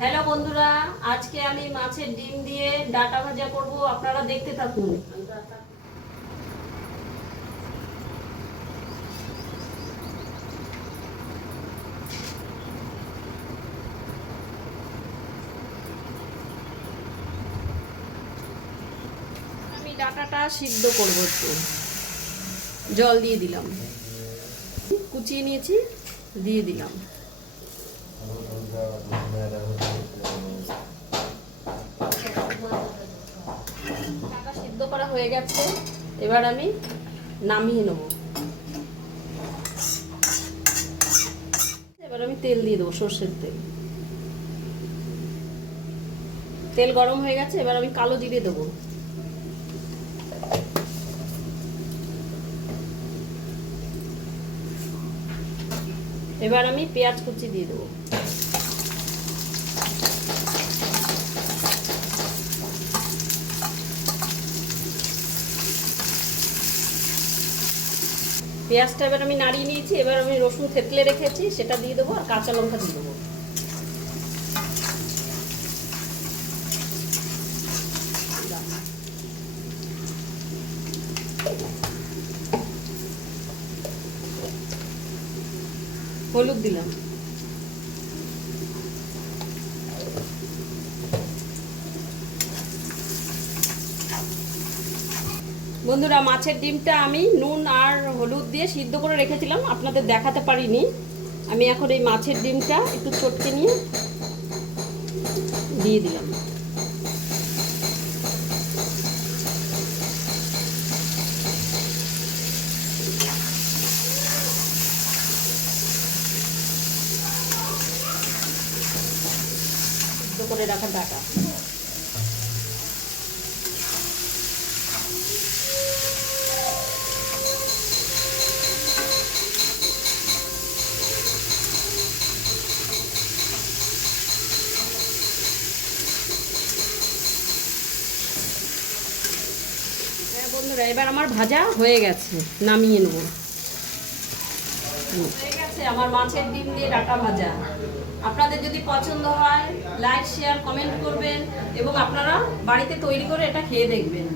Hello বন্ধুরা, আজকে আমি মাছের ডিম দিয়ে ডাটা ভাজা করব, আপনারা দেখতে থাকুন। আমি ডাটাটা সিদ্ধ করব, একটু জল দিয়ে দিলাম, কুচিয়ে নিয়েছি, দিয়ে দিলাম। ডাটা সিদ্ধ করা হয়ে গেছে, এবার আমি নামিয়ে নেব। এবার আমি তেল দিয়ে দেবো, সর্ষের তেল। তেল গরম হয়ে গেছে, এবার আমি কালো জিরে দেবো। এবার আমি পেঁয়াজ কুচি দিয়ে দেবো। পেঁয়াজটা এবার আমি নাড়িয়ে নিয়েছি, এবার আমি রসুন থেতলে রেখেছি সেটা দিয়ে দেবো, আর কাঁচা লঙ্কা দিয়ে দেবো। হলুদ দিলাম। বন্ধুরা, মাছের ডিমটা আমি নুন আর হলুদ দিয়ে সিদ্ধ করে রেখেছিলাম, আপনাদের দেখাতে পারিনি। আমি এখন এই মাছের ডিমটা একটু চটকে নিয়ে দিয়ে দিলাম। সিদ্ধ করে রাখা ডাটা। বন্ধুরা, এবার আমার ভাজা হয়ে গেছে, নামিয়ে নেব। হয়ে গেছে আমার মাছের ডিম দিয়ে ডাটা ভাজা। আপনাদের যদি পছন্দ হয়, লাইক শেয়ার কমেন্ট করবেন এবং আপনারা বাড়িতে তৈরি করে এটা খেয়ে দেখবেন।